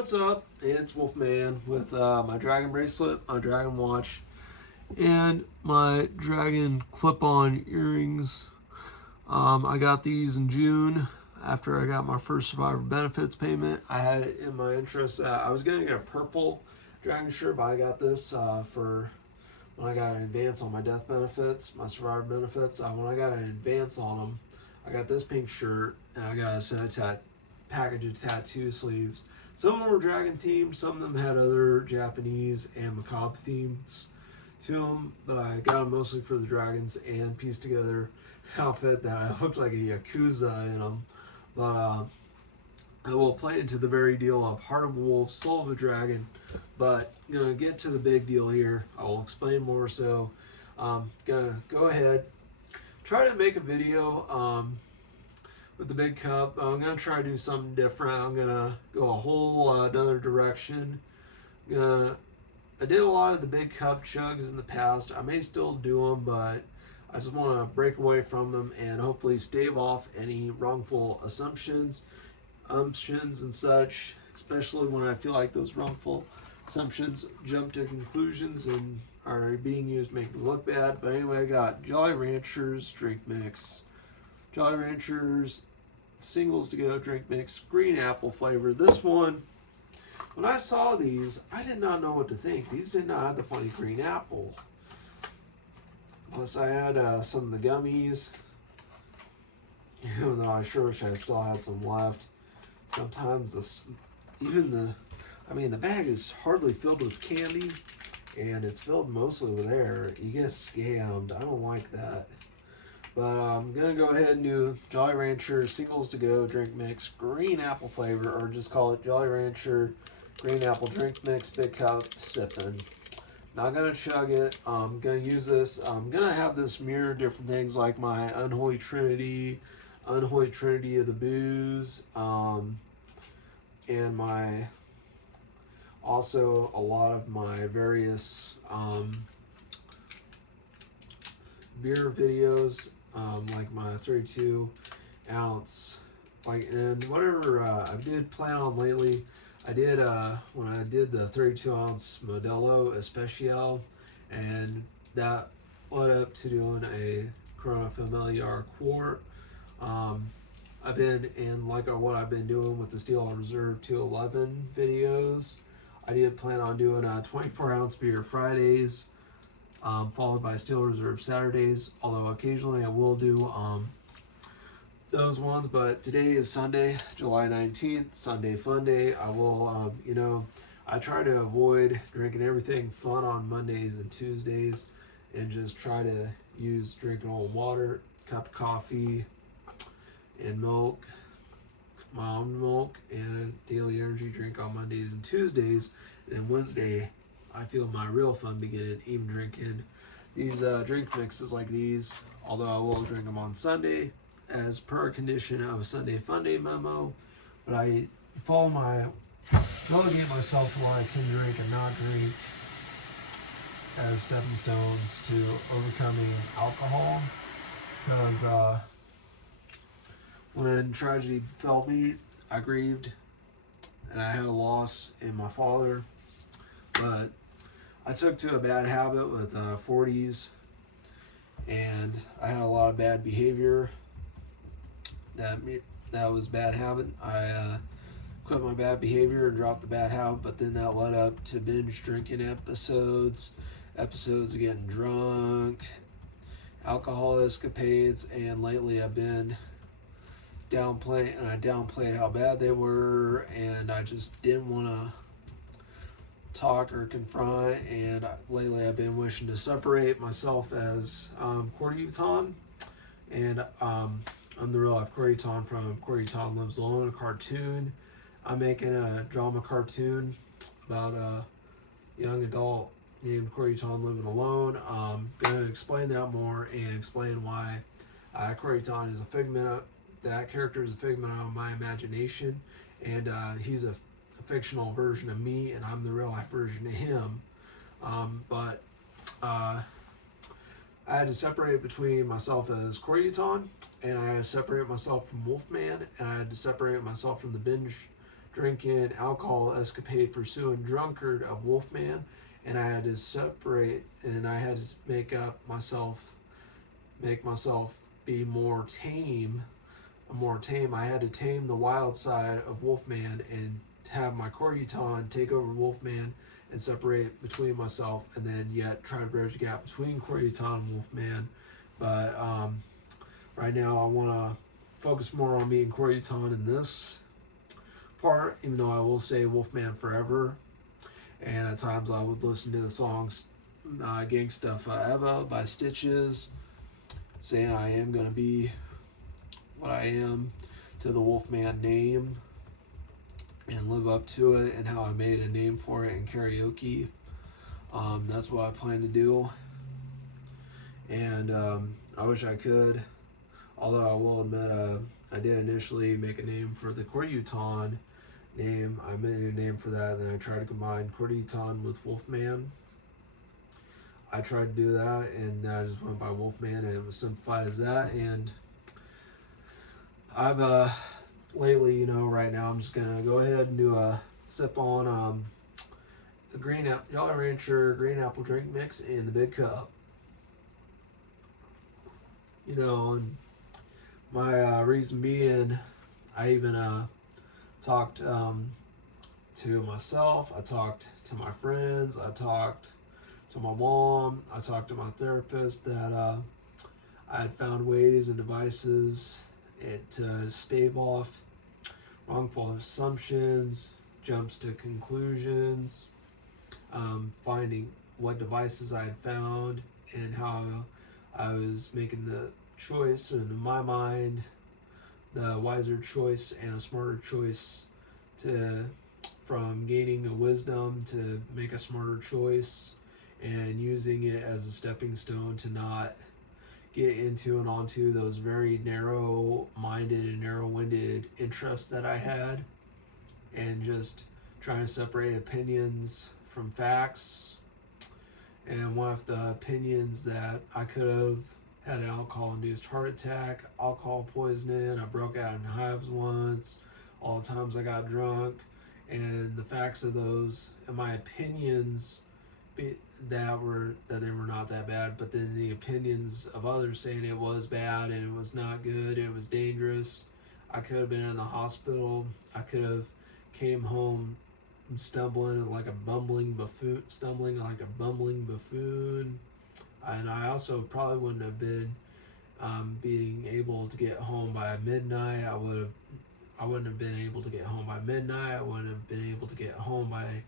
What's up? It's Wolfman with my dragon bracelet, my dragon watch, and my dragon clip-on earrings. I got these in June after I got my first survivor benefits payment. I had it in my interest. I was going to get a purple dragon shirt, but I got this for when I got an advance on my death benefits, my survivor benefits. When I got an advance on them, I got this pink shirt, and I got a set of package of tattoo sleeves. Some of them were dragon themed, some of them had other Japanese and macabre themes to them, but I got them mostly for the dragons and pieced together an outfit that I looked like a Yakuza in them. But I will play into the very deal of Heart of a Wolf, Soul of a Dragon, but gonna get to the big deal here. I will explain more. So, gonna go ahead, try to make a video with the big cup. I'm gonna try to do something different. I'm gonna go a whole another direction. I did a lot of the big cup chugs in the past. I may still do them, but I just want to break away from them and hopefully stave off any wrongful assumptions and such, especially when I feel like those wrongful assumptions jump to conclusions and are being used to make me look bad. But anyway, I got Jolly Ranchers drink mix, Jolly Ranchers singles to go drink mix, green apple flavor. This one, when I saw these, I did not know what to think. These did not have the funny green apple. Plus, I had some of the gummies, even though I sure wish I still had some left. Sometimes the bag is hardly filled with candy, and it's filled mostly with air. You get scammed. I don't like that. But I'm going to go ahead and do Jolly Rancher singles to go drink mix, green apple flavor, or just call it Jolly Rancher green apple drink mix, big cup, sipping. Not going to chug it. I'm going to use this. I'm going to have this mirror different things like my Unholy Trinity of the Booze, and also a lot of my various beer videos, like my 32 ounce, and whatever I did plan on lately. I did when I did the 32 ounce Modelo Especial, and that led up to doing a Corona Familiar quart. I've been in what I've been doing with the Steel Reserve 211 videos. I did plan on doing a 24 ounce beer Fridays, followed by Steel Reserve Saturdays, although occasionally I will do those ones. But today is Sunday, July 19th, Sunday Fun Day. I will, I try to avoid drinking everything fun on Mondays and Tuesdays and just try to use drinking old water, cup of coffee, and milk, mild milk, and a daily energy drink on Mondays and Tuesdays. And then Wednesday, I feel my real fun beginning, even drinking these drink mixes like these, although I will drink them on Sunday as per a condition of a Sunday Fun Day memo. But I relegate myself to where I can drink and not drink as stepping stones to overcoming alcohol. Because when tragedy befell me, I grieved and I had a loss in my father. But I took to a bad habit with 40s, and I had a lot of bad behavior. That was bad habit. I quit my bad behavior and dropped the bad habit, but then that led up to binge drinking episodes of getting drunk, alcohol escapades, and lately I've been downplayed how bad they were, and I just didn't want to talk or confront. And lately I've been wishing to separate myself as Corey Uton, and I'm the real life Corey Uton from Corey Uton Lives Alone, a cartoon. I'm making a drama cartoon about a young adult named Corey Uton living alone. I'm going to explain that more and explain why Corey Uton is that character is a figment of my imagination, and he's a fictional version of me, and I'm the real life version of him. But I had to separate between myself as Corey Uton, and I had to separate myself from Wolfman, and I had to separate myself from the binge drinking, alcohol, escapade, pursuing, drunkard of Wolfman, and I had to separate, and I had to make myself be more tame. I had to tame the wild side of Wolfman and have my Koryutan take over Wolfman and separate between myself, and then yet try to bridge the gap between Koryutan and Wolfman. But right now I want to focus more on me and Koryutan in this part, even though I will say Wolfman forever. And at times I would listen to the songs Gangsta Forever by Stitches, saying I am going to be what I am to the Wolfman name and live up to it, and how I made a name for it in karaoke. That's what I plan to do. And I wish I could, although I will admit I did initially make a name for the Koryutan name. I made a name for that, then I tried to combine Koryutan with Wolfman. I tried to do that, and then I just went by Wolfman, and it was simplified as that. And I've lately, right now I'm just gonna go ahead and do a sip on the Jolly Rancher green apple drink mix in the big cup. And my reason being, I even talked to myself, I talked to my friends, I talked to my mom, I talked to my therapist that I had found ways and devices to stave off wrongful assumptions, jumps to conclusions, finding what devices I had found and how I was making the choice, and in my mind, the wiser choice and a smarter choice from gaining a wisdom to make a smarter choice, and using it as a stepping stone to not get into and onto those very narrow-minded and narrow-winded interests that I had, and just trying to separate opinions from facts. And one of the opinions that I could have had an alcohol-induced heart attack, alcohol poisoning, I broke out in hives once, all the times I got drunk, and the facts of those and my opinions that they were not that bad, but then the opinions of others saying it was bad and it was not good, it was dangerous. I could have been in the hospital. I could have came home stumbling like a bumbling buffoon, and I also probably wouldn't have been being able to get home by midnight. I wouldn't have been able to get home by midnight. I wouldn't have been able to get home by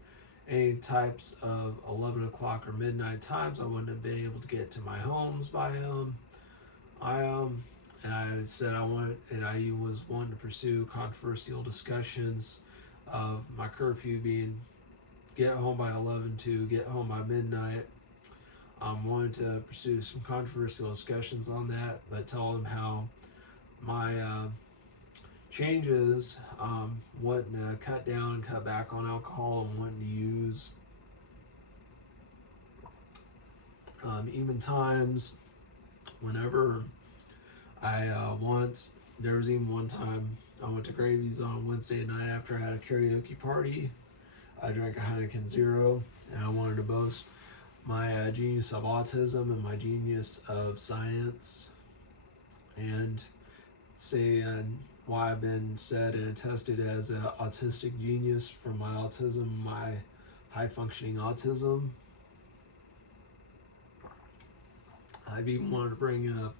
any types of 11 o'clock or midnight times. I wouldn't have been able to get to my homes by and I said I was wanting to pursue controversial discussions of my curfew being get home by 11 to get home by midnight. Wanted to pursue some controversial discussions on that, but tell them how my changes, wanting to cut down and cut back on alcohol, and wanting to use even times whenever there was even one time I went to Gravy's on a Wednesday night after I had a karaoke party. I drank a Heineken Zero, and I wanted to boast my genius of autism and my genius of science, and say why I've been said and attested as an autistic genius from my autism, my high functioning autism. I've even wanted to bring up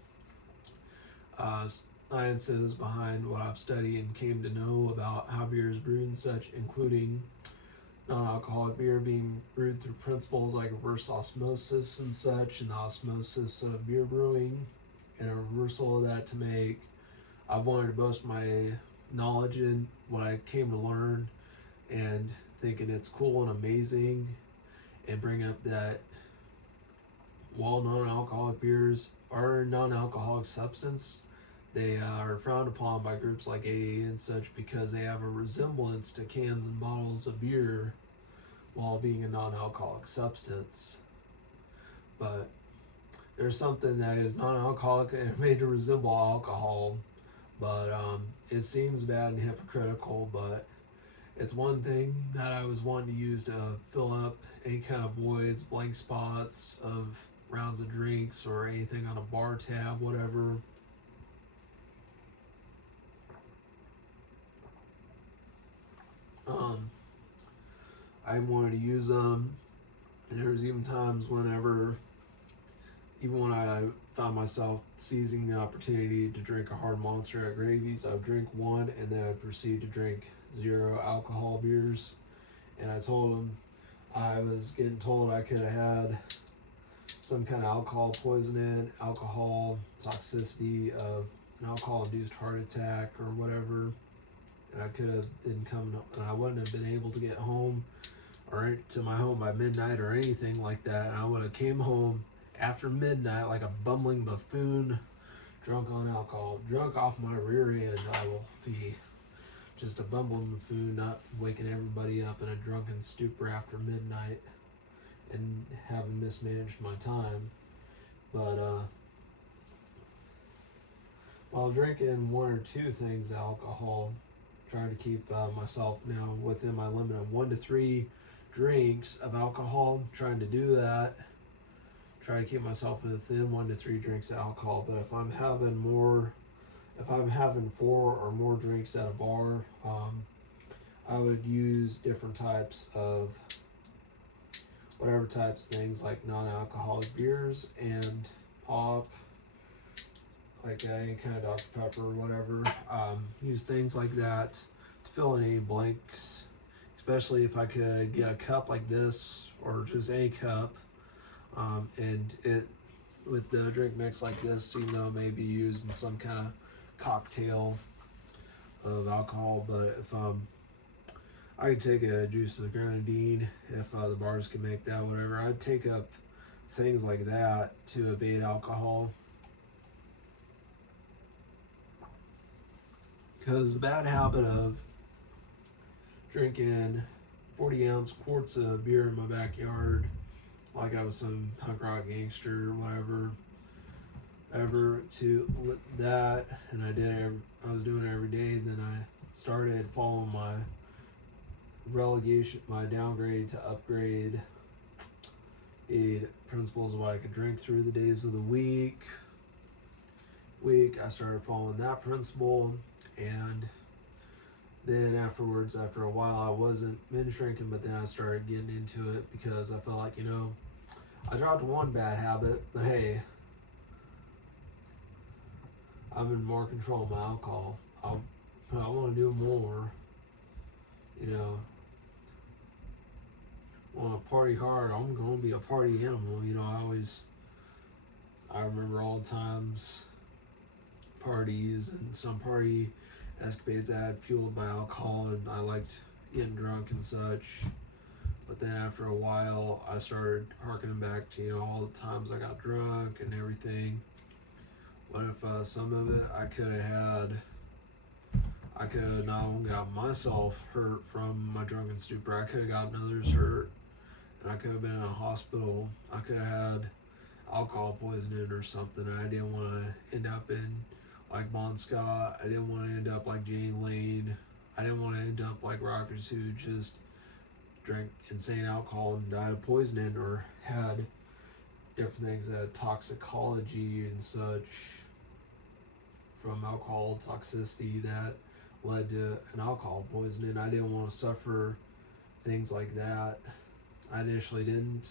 sciences behind what I've studied and came to know about how beer is brewed and such, including non-alcoholic beer being brewed through principles like reverse osmosis and such, and the osmosis of beer brewing, and a reversal of that to make. I've wanted to boast my knowledge in what I came to learn, and thinking it's cool and amazing, and bring up that while non-alcoholic beers are a non-alcoholic substance, they are frowned upon by groups like AA and such because they have a resemblance to cans and bottles of beer while being a non-alcoholic substance. But there's something that is non-alcoholic and made to resemble alcohol, but it seems bad and hypocritical, but It's one thing that I was wanting to use to fill up any kind of voids, blank spots of rounds of drinks or anything on a bar tab, whatever. Um, I wanted to use them. There's even times whenever, even when I found myself seizing the opportunity to drink a hard monster at Gravy's, I would drink one and then I'd proceed to drink 0 alcohol beers. And I told them I was getting told I could have had some kind of alcohol poisoning, alcohol toxicity of an alcohol-induced heart attack or whatever. And I could have been coming up, and I wouldn't have been able to get home or to my home by midnight or anything like that. And I would have came home after midnight like a bumbling buffoon, drunk on alcohol, drunk off my rear end. I will be just a bumbling buffoon, not waking everybody up in a drunken stupor after midnight and having mismanaged my time. But while drinking one or two things of alcohol, trying to keep myself now within my limit of 1 to 3 drinks of alcohol, trying to do that, try to keep myself within 1 to 3 drinks of alcohol. But if I'm having 4 or more drinks at a bar, I would use different types of whatever types things like non-alcoholic beers and pop, like any kind of Dr. Pepper or whatever. Use things like that to fill in any blanks, especially if I could get a cup like this or just any cup, and it with the drink mix like this, even though it may be used in some kind of cocktail of alcohol, but if I could take a juice of the grenadine if the bars can make that, whatever. I'd take up things like that to evade alcohol. Because the bad habit of drinking 40-ounce quarts of beer in my backyard, like I was some punk rock gangster or whatever, ever to that, and I was doing it every day. Then I started following my my downgrade to upgrade principles of what I could drink through the days of the week. I started following that principle, and then afterwards, after a while, I wasn't binge drinking, but then I started getting into it because I felt like, I dropped one bad habit, but hey, I'm in more control of my alcohol. I want to do more, want to party hard. I'm going to be a party animal. I remember all the times, parties and some party escapades I had fueled by alcohol, and I liked getting drunk and such. But then after a while, I started harkening back to, all the times I got drunk and everything. What if some of it I could have not only got myself hurt from my drunken stupor, I could have gotten others hurt, and I could have been in a hospital. I could have had alcohol poisoning or something, and I didn't want to end up in like Bon Scott. I didn't want to end up like Janie Lane. I didn't want to end up like rockers who just drank insane alcohol and died of poisoning or had different things, toxicology and such from alcohol toxicity that led to an alcohol poisoning. I didn't want to suffer things like that. I initially didn't,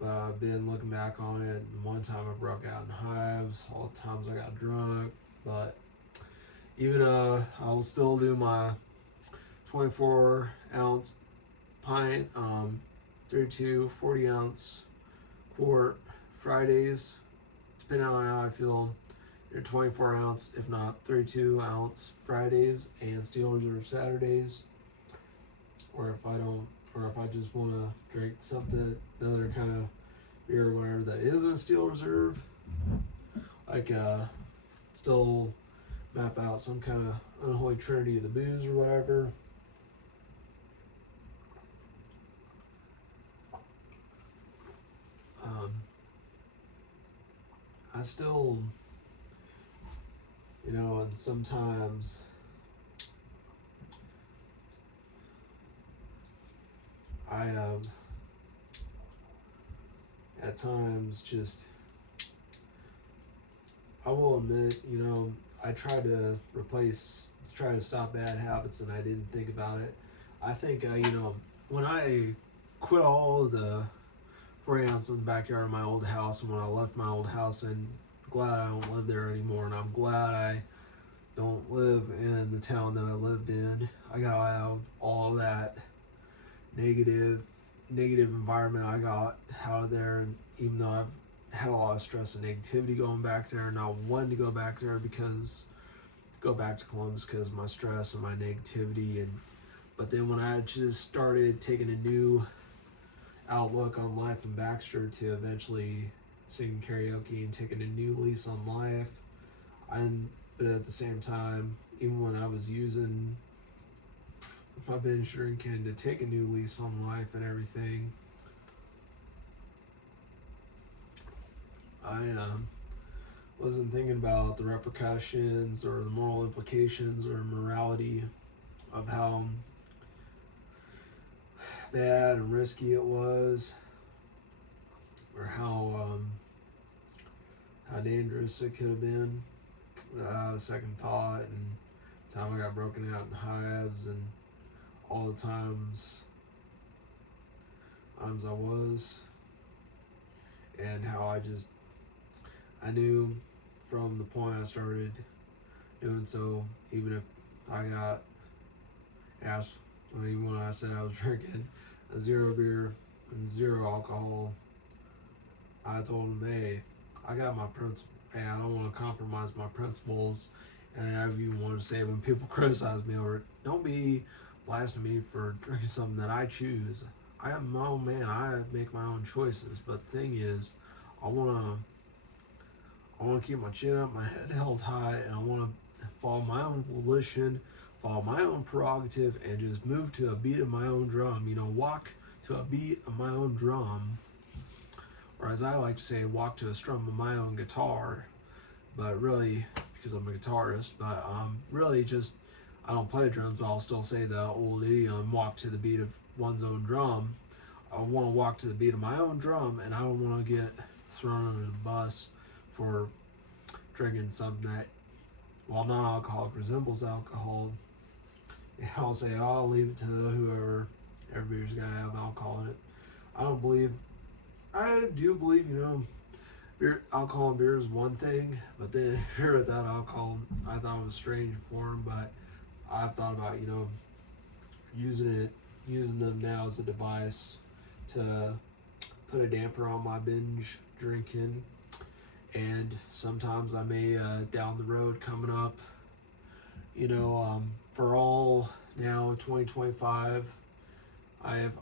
but I've been looking back on it. One time I broke out in hives, all the times I got drunk, but even I'll still do my 24-ounce pint, 32, 40-ounce quart Fridays, depending on how I feel. Your 24-ounce, if not 32-ounce Fridays, and Steel Reserve Saturdays. Or if I just want to drink something, another kind of beer or whatever that isn't a Steel Reserve, like still map out some kind of unholy trinity of the booze or whatever. I still, and sometimes I at times just, I will admit, you know, I tried to try to stop bad habits, and I didn't think about it. I think, you know, when I quit all of the 40 ounce in the backyard of my old house, and when I left my old house, and glad I don't live there anymore, and I'm glad I don't live in the town that I lived in. I got out of all that negative environment. I got out of there, and even though I've had a lot of stress and negativity going back there, and not wanting to go back there go back to Columbus because of my stress and my negativity. And but then when I just started taking a new outlook on life in Baxter to eventually singing karaoke and taking a new lease on life, but at the same time, even when I was using my binge drinking to take a new lease on life and everything, I wasn't thinking about the repercussions or the moral implications or morality of how bad and risky it was, or how dangerous it could have been without a second thought. And the time I got broken out in hives, and all the times I was, and how I knew from the point I started doing so, even if I got asked, even when I said I was drinking a 0 beer and 0 alcohol, I told them, hey, I got my principles. Hey, I don't want to compromise my principles. And I even want to say, when people criticize me, or don't be blasting me for drinking something that I choose. I am my own man. I make my own choices. But the thing is, I want to keep my chin up, my head held high, and I want to follow my own volition, follow my own prerogative, and just move to a beat of my own drum. You know, walk to a beat of my own drum, or as I like to say, walk to a strum of my own guitar. But really, because I'm a guitarist, but really just, I don't play the drums, but I'll still say the old idiom, walk to the beat of one's own drum. I want to walk to the beat of my own drum, and I don't want to get thrown under the bus for drinking something that, while non-alcoholic, resembles alcohol. And I'll say, oh, I'll leave it to whoever. Every beer's got to have alcohol in it. I do believe, you know, alcohol and beer is one thing, but then if you're without alcohol, I thought it was strange form, but I've thought about, you know, using them now as a device to put a damper on my binge drinking. And sometimes I may, down the road coming up, you know, for all now 2025, I have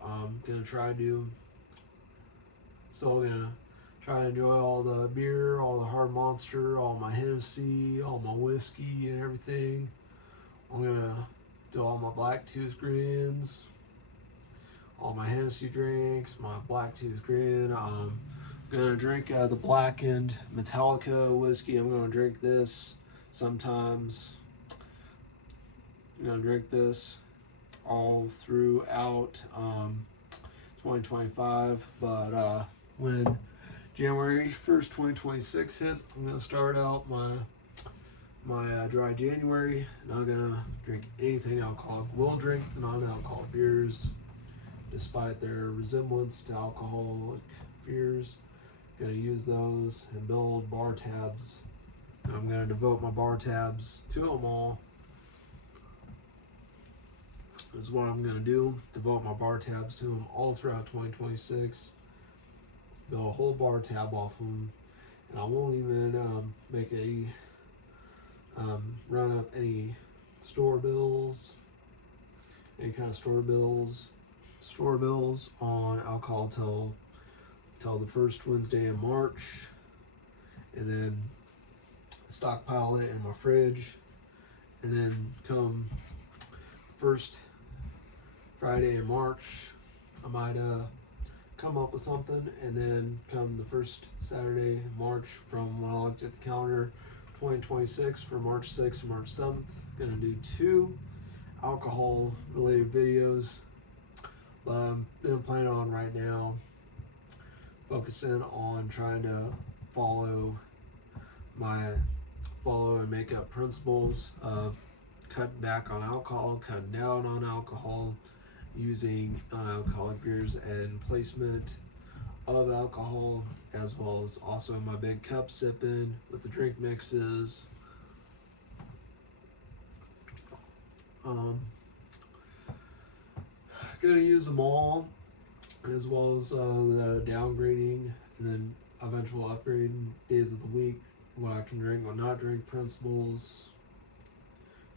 still gonna try to enjoy all the beer, all the hard Monster, all my Hennessy, all my whiskey and everything. I'm gonna do all my Black Tooth Grins, all my Hennessy drinks, my Black Tooth Grin. I'm gonna drink the blackened Metallica whiskey. I'm gonna drink this sometimes. I'm gonna drink this all throughout 2025, but when January 1st, 2026 hits, I'm gonna start out my dry January. Not gonna drink anything alcoholic. Will drink non-alcoholic beers, despite their resemblance to alcoholic beers. Gonna use those and build bar tabs. I'm gonna devote my bar tabs to them all. This is what I'm gonna do. Devote my bar tabs to them all throughout 2026. Build a whole bar tab off them, and I won't even make run up any store bills, any kind of store bills on alcohol till the first Wednesday in March, and then stockpile it in my fridge, and then come first Friday in March, I might come up with something, and then come the first Saturday in March, from when I looked at the calendar, 2026, for March 6th and March 7th, gonna do 2 alcohol related videos. but I'm been planning on right now focusing on trying to follow and make up principles of cutting back on alcohol, cutting down on alcohol, using non-alcoholic beers and placement of alcohol, as well as also my big cup sipping with the drink mixes. Gonna use them all, as well as the downgrading and then eventual upgrading days of the week, what I can drink, what not drink principles,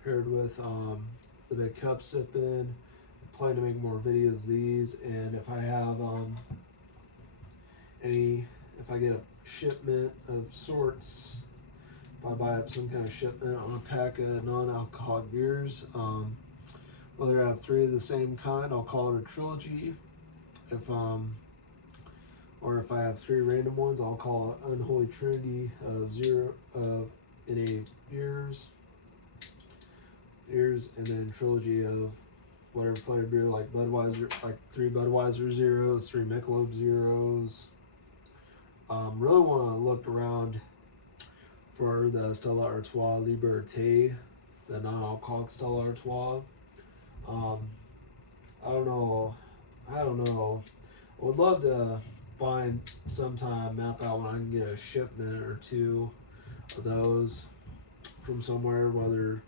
paired with the big cup sipping. Plan to make more videos of these, and if I have if I get a shipment of sorts, if I buy up some kind of shipment on a pack of non-alcoholic beers, whether I have 3 of the same kind, I'll call it a trilogy. Or if I have 3 random ones, I'll call it Unholy Trinity of NA beers, and then trilogy of whatever flavored beer, like Budweiser, like 3 Budweiser Zeros, 3 Michelob Zeros. Really want to look around for the Stella Artois Liberté, the non-alcoholic Stella Artois. I don't know. I would love to find sometime, map out when I can get a shipment or 2 of those from somewhere, whether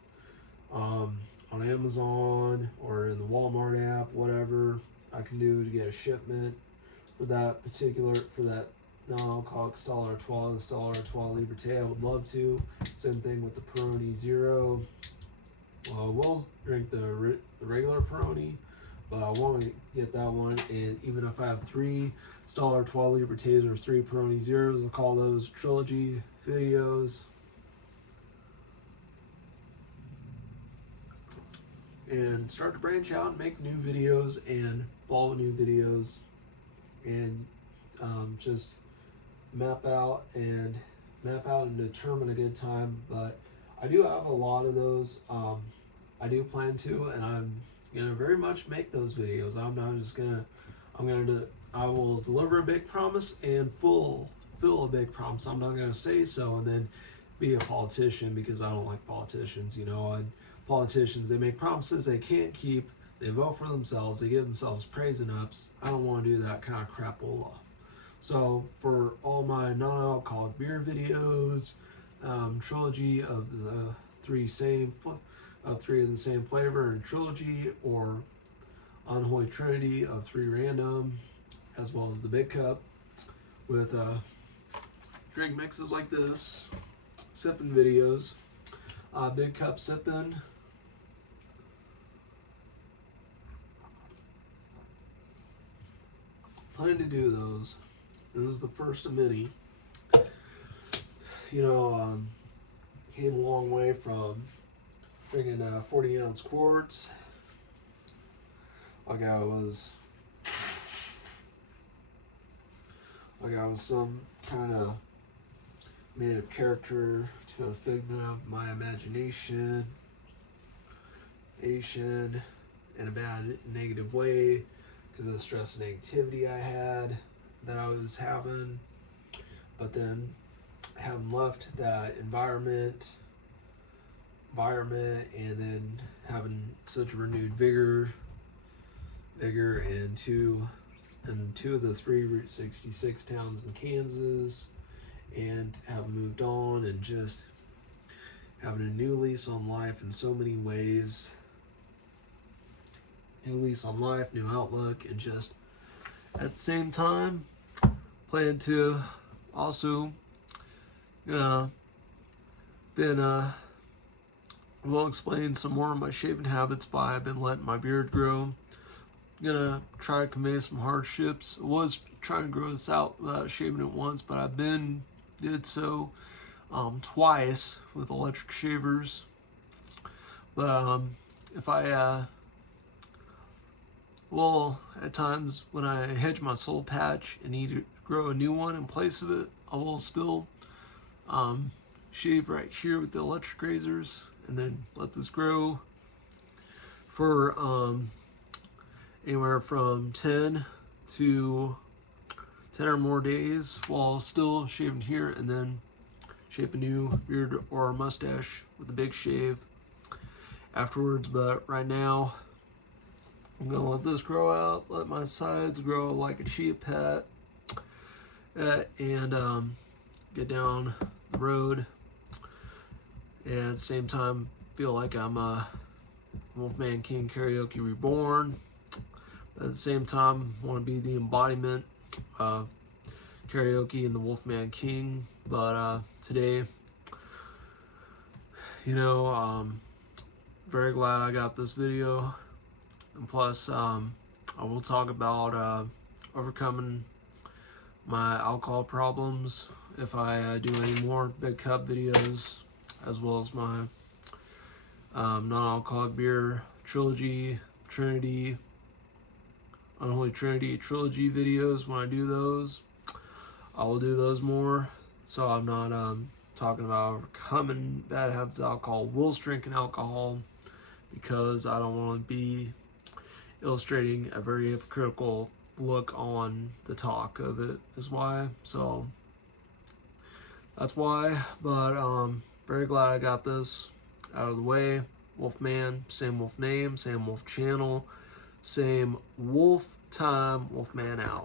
on Amazon or in the Walmart app, whatever I can do to get a shipment for that non-alcoholic Stella Artois, the Stella Artois Liberté. I would love to. Same thing with the Peroni Zero. We'll drink the regular Peroni, but I want to get that one. And even if I have 3 Stella Artois Libertés or 3 Peroni Zeros, I'll call those trilogy videos. And start to branch out and make new videos and follow new videos, and just map out and determine a good time. But I do have a lot of those. I do plan to, and I'm gonna very much make those videos. I'm not just gonna. I will deliver a big promise and fulfill a big promise. I'm not gonna say so and then be a politician, because I don't like politicians. And politicians, they make promises they can't keep. They vote for themselves. They give themselves praise and ups. I don't want to do that kind of crapola. So for all my non-alcoholic beer videos, trilogy of the 3 of the same flavor and trilogy, or Unholy Trinity of 3 random, as well as the big cup with drink mixes like this, sipping videos, big cup sipping. Plan to do those. This is the first of many. Came a long way from drinking 40-ounce quarts. Like I was some kind of made up character to a figment of my imagination, in a bad, negative way, because of the stress and negativity that I was having. But then having left that environment, and then having such renewed vigor in two of the 3 Route 66 towns in Kansas, and having moved on and just having a new lease on life in so many ways. New lease on life, new outlook, and just at the same time plan to also we'll explain some more of my shaving habits by I've been letting my beard grow. Gonna try to convey some hardships. I was trying to grow this out without shaving it once, but did so twice with electric shavers. But if I at times when I hedge my soul patch and need to grow a new one in place of it, I will still shave right here with the electric razors, and then let this grow for anywhere from 10 to 10 or more days while still shaving here, and then shape a new beard or mustache with a big shave afterwards. But right now, I'm gonna let this grow out, let my sides grow like a chia pet, and get down the road, and at the same time feel like I'm a Wolfman King Karaoke Reborn. But at the same time, want to be the embodiment of karaoke and the Wolfman King. But today, very glad I got this video, and plus I will talk about overcoming my alcohol problems if I do any more Big Cup videos, as well as my non-alcoholic beer trilogy, Trinity, Unholy Trinity trilogy videos. When I do those, I will do those more, so I'm not talking about overcoming bad habits of alcohol whilst drinking alcohol, because I don't want to be illustrating a very hypocritical look on the talk of it, is why. So that's why. But very glad I got this out of the way. Wolfman, same wolf name, same wolf channel, same wolf time. Wolfman out.